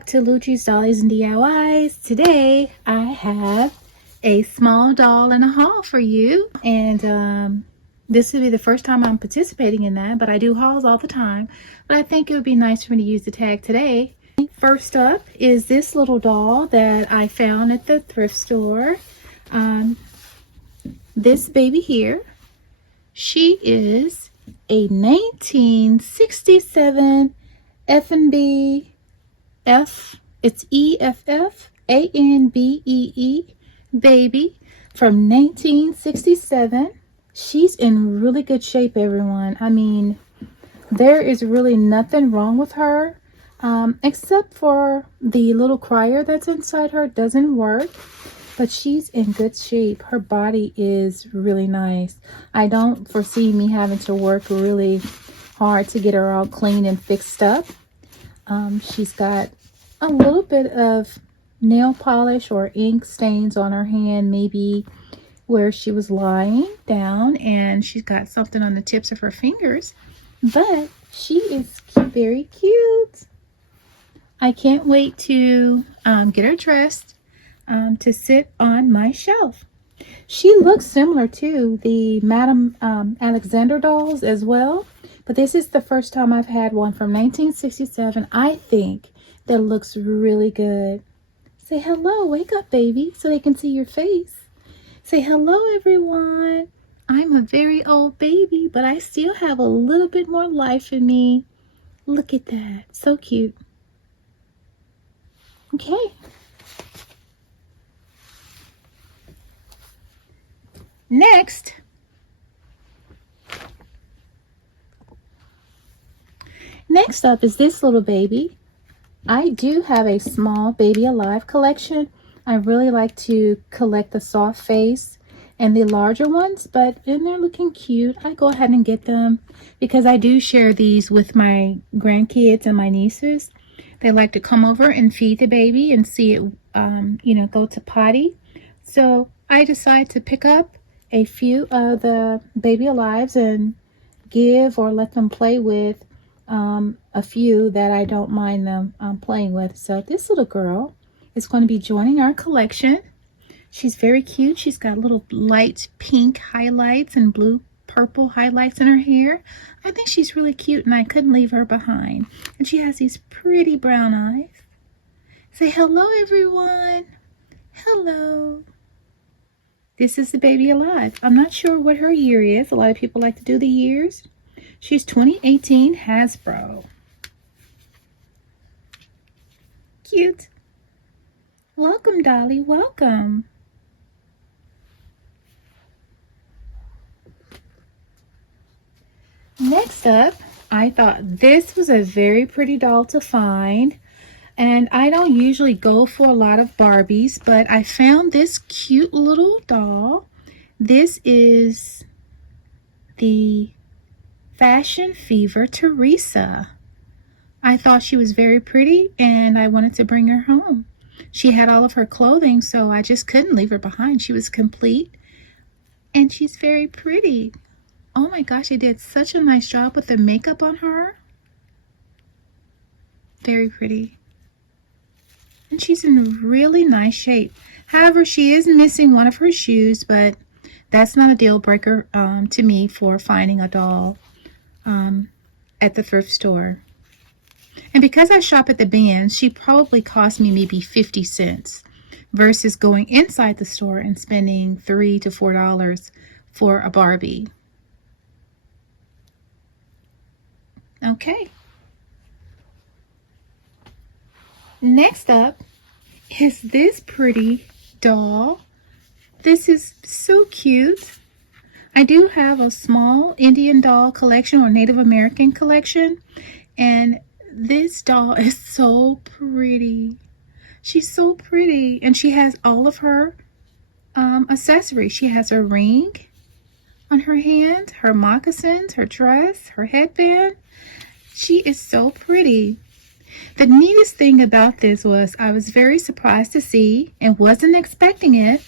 back to Luchi's Dollies and DIYs. Today I have a small doll in a haul for you, and this will be the first time I'm participating in that, but I do hauls all the time. But I think it would be nice for me to use the tag today. First up is this little doll that I found at the thrift store. This baby here, she is a 1967 F&B it's EFF baby from 1967. She's in really good shape, everyone. I mean, there is really nothing wrong with her, except for the little crier that's inside her doesn't work, but she's in good shape. Her body is really nice. I don't foresee me having to work really hard to get her all clean and fixed up. She's got a little bit of nail polish or ink stains on her hand, maybe where she was lying down, and she's got something on the tips of her fingers, but she is very cute. I can't wait to get her dressed to sit on my shelf. She looks similar to the Madame Alexander dolls as well, but this is the first time I've had one from 1967. I think that looks really good. Say hello, wake up baby, so they can see your face. Say hello everyone. I'm a very old baby, but I still have a little bit more life in me. Look at that, so cute. Okay. Next up is this little baby. I do have a small Baby Alive collection. I really like to collect the soft face and the larger ones, but and they're looking cute. I go ahead and get them because I do share these with my grandkids and my nieces. They like to come over and feed the baby and see it, go to potty. So I decide to pick up a few of the Baby Alives and give or let them play with a few that I don't mind them playing with. So this little girl is going to be joining our collection. She's very cute. She's got little light pink highlights and blue purple highlights in her hair. I think she's really cute, and I couldn't leave her behind. And she has these pretty brown eyes. Say hello everyone. Hello. This is the Baby Alive. I'm not sure what her year is. A lot of people like to do the years. She's 2018 Hasbro. Cute. Welcome, Dolly. Welcome. Next up, I thought this was a very pretty doll to find. And I don't usually go for a lot of Barbies, but I found this cute little doll. This is the Fashion Fever Teresa. I thought she was very pretty and I wanted to bring her home. She had all of her clothing, so I just couldn't leave her behind. She was complete and she's very pretty. Oh my gosh, they did such a nice job with the makeup on her. Very pretty. And she's in really nice shape. However, she is missing one of her shoes, but that's not a deal breaker to me for finding a doll at the thrift store. And because I shop at the Bands, she probably cost me maybe 50 cents versus going inside the store and spending $3 to $4 for a Barbie. Okay. Next up is this pretty doll. This is so cute. I do have a small Indian doll collection or Native American collection, and this doll is so pretty. She's so pretty, and she has all of her accessories. She has her ring on her hand, her moccasins, her dress, her headband. She is so pretty. The neatest thing about this was I was very surprised to see and wasn't expecting it.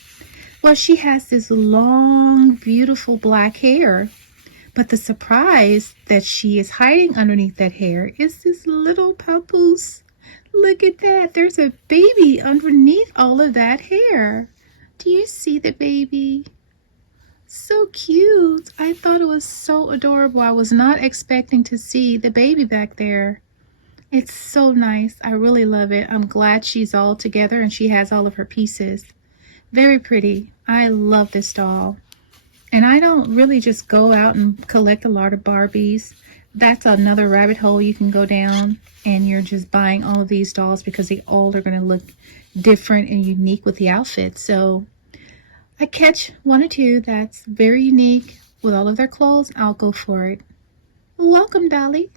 Well, she has this long, beautiful black hair, but the surprise that she is hiding underneath that hair is this little papoose Look at that. There's a baby underneath all of that hair. Do you see the baby? So cute. I thought it was so adorable. I was not expecting to see the baby back there. It's so nice. I really love it. I'm glad she's all together and she has all of her pieces. Very pretty. I love this doll. And I don't really just go out and collect a lot of Barbies. That's another rabbit hole you can go down, and you're just buying all of these dolls because they all are going to look different and unique with the outfits. So I catch one or two that's very unique with all of their clothes, I'll go for it. Welcome, Dolly.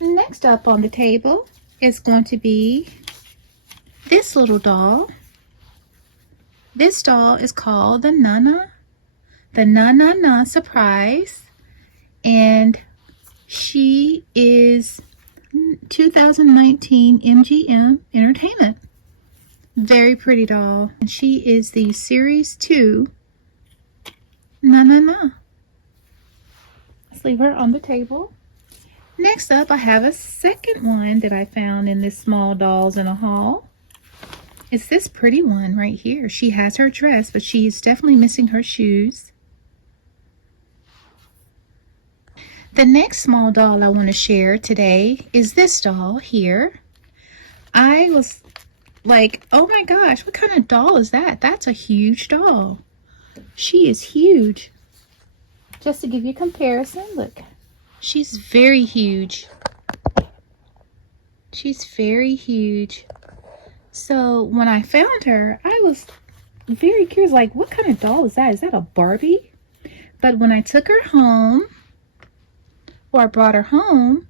Next up on the table is going to be this little doll. This doll is called the Na Surprise, and she is 2019 MGM Entertainment. Very pretty doll, and she is the Series 2 Na. Let's leave her on the table. Next up, I have a second one that I found in this small dolls in a haul. It's this pretty one right here. She has her dress, but she's definitely missing her shoes. The next small doll I want to share today is this doll here. I was like, oh my gosh, what kind of doll is that? That's a huge doll. She is huge. Just to give you a comparison, look. She's very huge. She's very huge. So when I found her, I was very curious, like, what kind of doll is that? Is that a Barbie? But when I took her home, or I brought her home,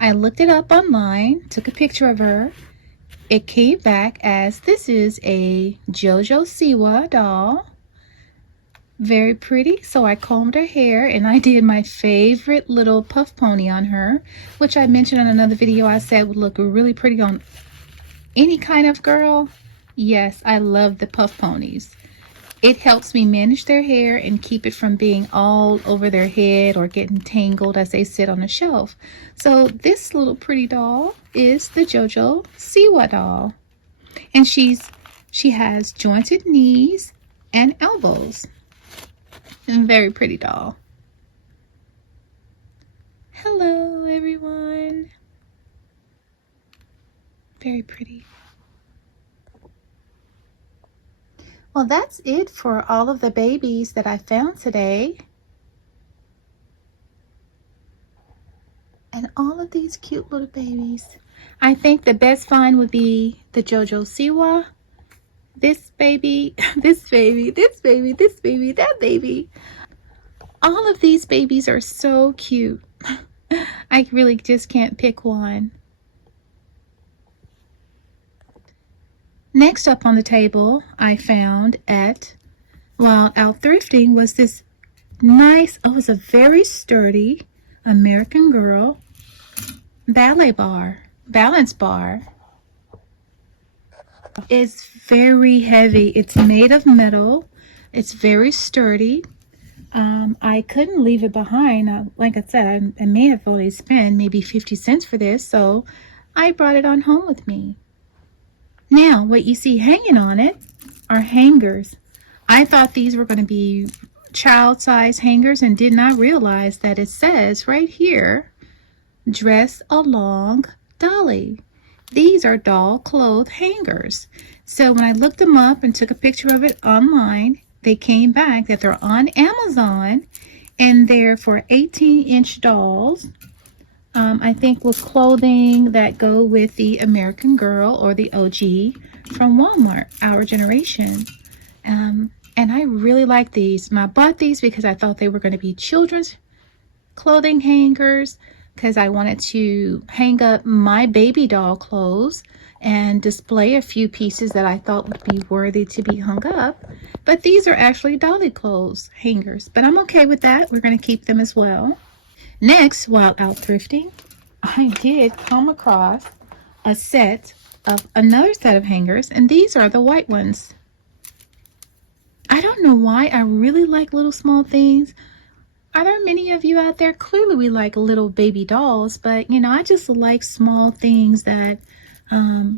I looked it up online, took a picture of her. It came back as this is a JoJo Siwa doll. Very pretty. So I combed her hair and I did my favorite little puff pony on her, which I mentioned in another video I said would look really pretty on any kind of girl. Yes, I love the puff ponies. It helps me manage their hair and keep it from being all over their head or getting tangled as they sit on the shelf. So this little pretty doll is the JoJo Siwa doll. And she has jointed knees and elbows. And very pretty doll. Hello, everyone. Very pretty. Well, that's it for all of the babies that I found today. And all of these cute little babies. I think the best find would be the JoJo Siwa. This baby, this baby, this baby, this baby, that baby. All of these babies are so cute. I really just can't pick one. Next up on the table, I found while out thrifting was this nice, oh, it's a very sturdy American Girl balance bar. It's very heavy. It's made of metal. It's very sturdy. I couldn't leave it behind. Like I said, I may have only spent maybe 50 cents for this, so I brought it on home with me. Now, what you see hanging on it are hangers. I thought these were going to be child-size hangers and did not realize that it says right here, dress along Dolly. These are doll clothes hangers. So when I looked them up and took a picture of it online, they came back that they're on Amazon and they're for 18-inch dolls. I think with clothing that go with the American Girl or the OG from Walmart, our generation. And I really like these. And I bought these because I thought they were going to be children's clothing hangers, because I wanted to hang up my baby doll clothes and display a few pieces that I thought would be worthy to be hung up. But these are actually dolly clothes hangers, but I'm okay with that. We're going to keep them as well. Next, while out thrifting, I did come across another set of hangers, and these are the white ones. I don't know why I really like little small things. Are there many of you out there? Clearly we like little baby dolls, but you know, I just like small things that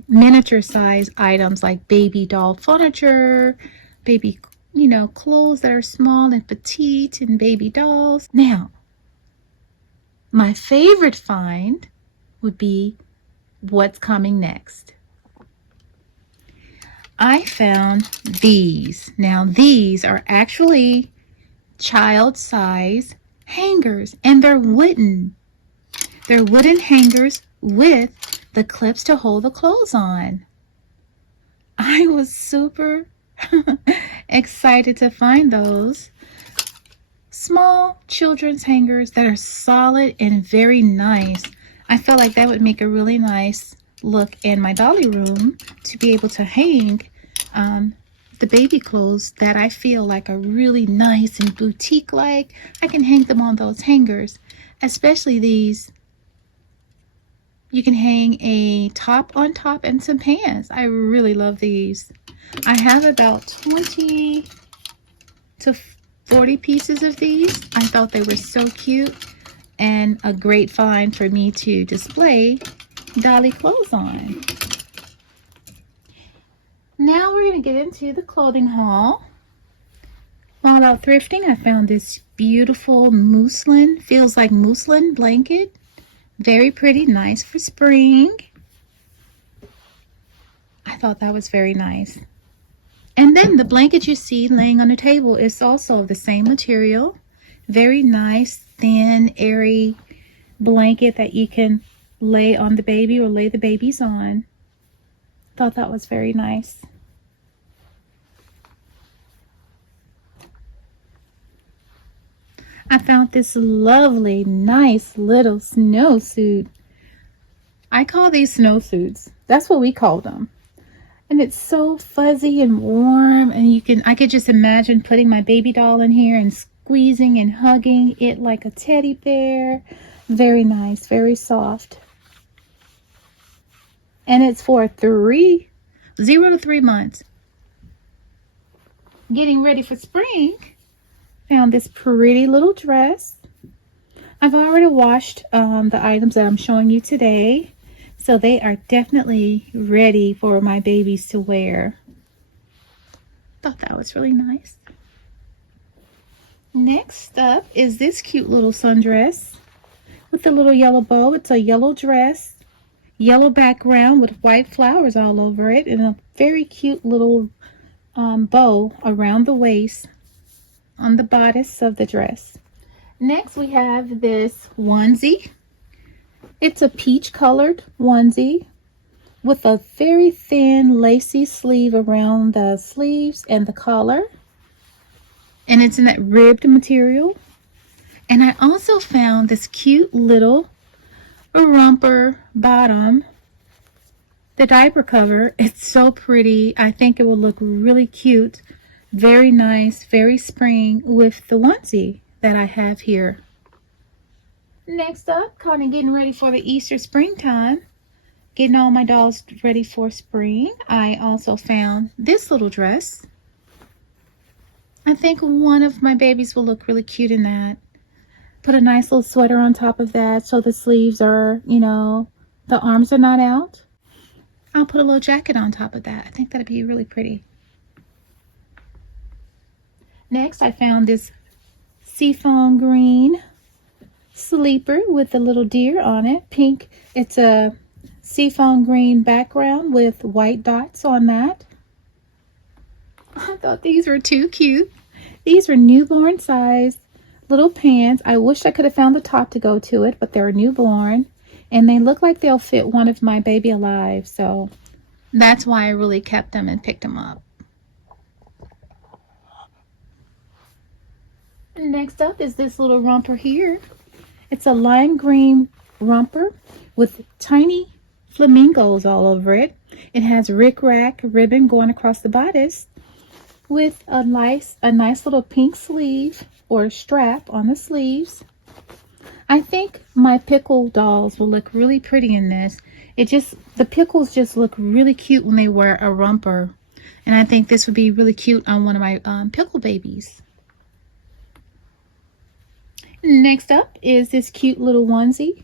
miniature size items like baby doll furniture, baby, you know, clothes that are small and petite, and baby dolls. Now, my favorite find would be what's coming next. I found these. Now, these are actually child size hangers, and they're wooden. They're wooden hangers with the clips to hold the clothes on. I was super excited to find those small children's hangers that are solid and very nice. I felt like that would make a really nice look in my dolly room, to be able to hang the baby clothes that I feel like are really nice and boutique like. I can hang them on those hangers, especially these. You can hang a top on top and some pants. I really love these. I have about 20 to 40 pieces of these. I thought they were so cute and a great find for me to display dolly clothes on. Now we're going to get into the clothing haul. While out thrifting, I found this beautiful muslin, feels like muslin blanket. Very pretty, nice for spring. I thought that was very nice. And then the blanket you see laying on the table is also of the same material. Very nice, thin, airy blanket that you can lay on the baby or lay the babies on. Thought that was very nice. I found this lovely, nice little snowsuit. I call these snowsuits. That's what we call them. And it's so fuzzy and warm, and I could just imagine putting my baby doll in here and squeezing and hugging it like a teddy bear. Very nice, very soft. And it's for 0 to 3 months. Getting ready for spring. Found this pretty little dress. I've already washed the items that I'm showing you today, so they are definitely ready for my babies to wear. Thought that was really nice. Next up is this cute little sundress with a little yellow bow. It's a yellow dress, yellow background with white flowers all over it, and a very cute little bow around the waist on the bodice of the dress. Next we have this onesie. It's a peach colored onesie with a very thin lacy sleeve around the sleeves and the collar, and it's in that ribbed material. And I also found this cute little romper bottom, the diaper cover. It's so pretty. I think it will look really cute. Very nice, very spring with the onesie that I have here. Next up, kind of getting ready for the Easter springtime. Getting all my dolls ready for spring. I also found this little dress. I think one of my babies will look really cute in that. Put a nice little sweater on top of that so the sleeves are, you know, the arms are not out. I'll put a little jacket on top of that. I think that'd be really pretty. Next, I found this seafoam green sleeper with a little deer on it. Pink. It's a seafoam green background with white dots on that. I thought these were too cute. These are newborn size little pants. I wish I could have found the top to go to it, but they're newborn. And they look like they'll fit one of my baby alive. So that's why I really kept them and picked them up. Next up is this little romper here. It's a lime green romper with tiny flamingos all over it. It has rickrack ribbon going across the bodice with a nice little pink sleeve or strap on the sleeves. I think my pickle dolls will look really pretty in this. The pickles just look really cute when they wear a romper. And I think this would be really cute on one of my pickle babies. Next up is this cute little onesie.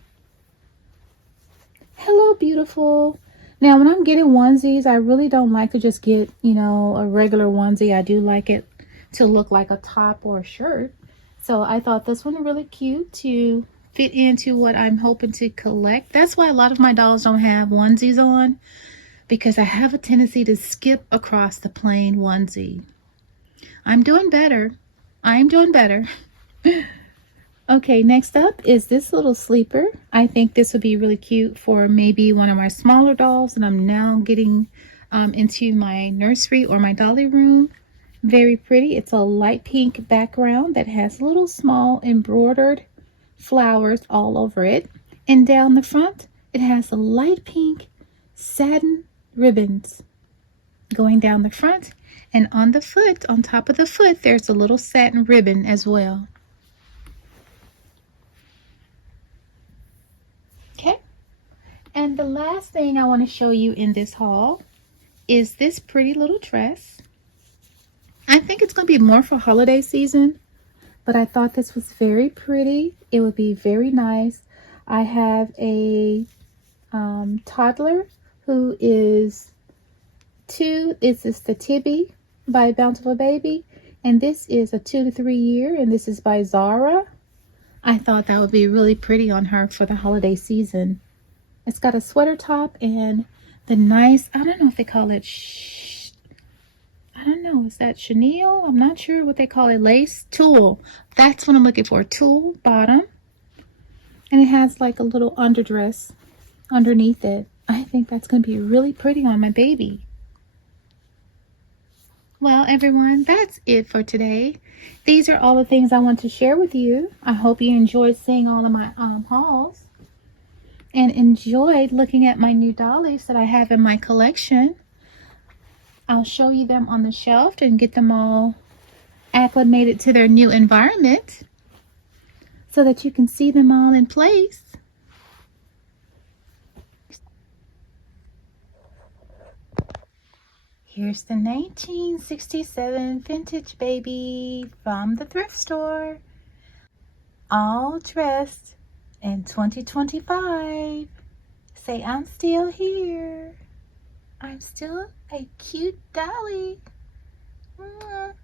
Hello, beautiful. Now, when I'm getting onesies, I really don't like to just get, you know, a regular onesie. I do like it to look like a top or a shirt. So I thought this one really cute to fit into what I'm hoping to collect. That's why a lot of my dolls don't have onesies on, because I have a tendency to skip across the plain onesie. I'm doing better. I'm doing better. Okay, next up is this little sleeper. I think this would be really cute for maybe one of my smaller dolls that I'm now getting into my nursery or my dolly room. Very pretty. It's a light pink background that has little small embroidered flowers all over it. And down the front, it has a light pink satin ribbons going down the front. And on the foot, on top of the foot, there's a little satin ribbon as well. Okay, and the last thing I want to show you in this haul is this pretty little dress. I think it's going to be more for holiday season, but I thought this was very pretty. It would be very nice. I have a toddler who is 2. This is the Tibby by Bountiful Baby, and this is a 2 to 3 year, and this is by Zara. I thought that would be really pretty on her for the holiday season. It's got a sweater top and the nice, I don't know if they call it, I don't know, is that chenille? I'm not sure what they call it, lace, tulle. That's what I'm looking for, tulle bottom. And it has like a little underdress underneath it. I think that's going to be really pretty on my baby. Well, everyone, that's it for today. These are all the things I want to share with you. I hope you enjoyed seeing all of my hauls and enjoyed looking at my new dollies that I have in my collection. I'll show you them on the shelf and get them all acclimated to their new environment so that you can see them all in place. Here's the 1967 vintage baby from the thrift store, all dressed in 2025. Say, I'm still here. I'm still a cute dolly. Mwah.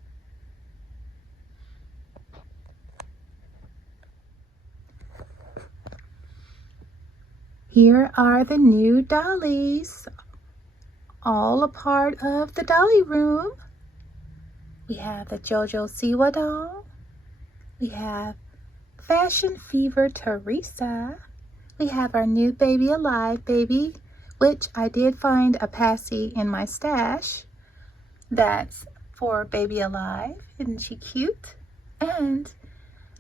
Here are the new dollies, all a part of the dolly room. We have the JoJo Siwa doll. We have Fashion Fever Teresa. We have our new Baby Alive baby, which I did find a passy in my stash. That's for Baby Alive. Isn't she cute? And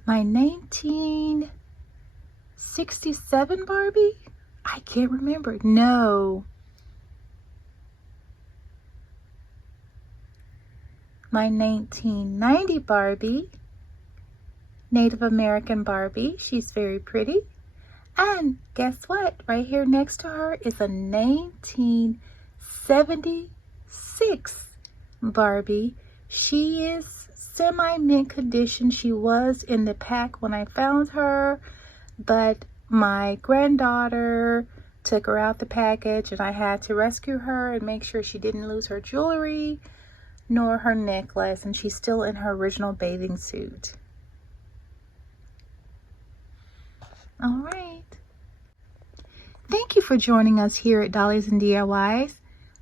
my 1967 Barbie? I can't remember. No. My 1990 Barbie, Native American Barbie. She's very pretty. And guess what? Right here next to her is a 1976 Barbie. She is semi-mint condition. She was in the pack when I found her, but my granddaughter took her out the package and I had to rescue her and make sure she didn't lose her jewelry nor her necklace, and she's still in her original bathing suit. All right. Thank you for joining us here at Dollies and DIYs.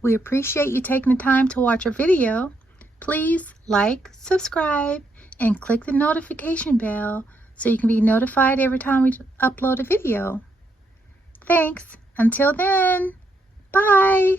We appreciate you taking the time to watch our video. Please like, subscribe, and click the notification bell so you can be notified every time we upload a video. Thanks. Until then, bye.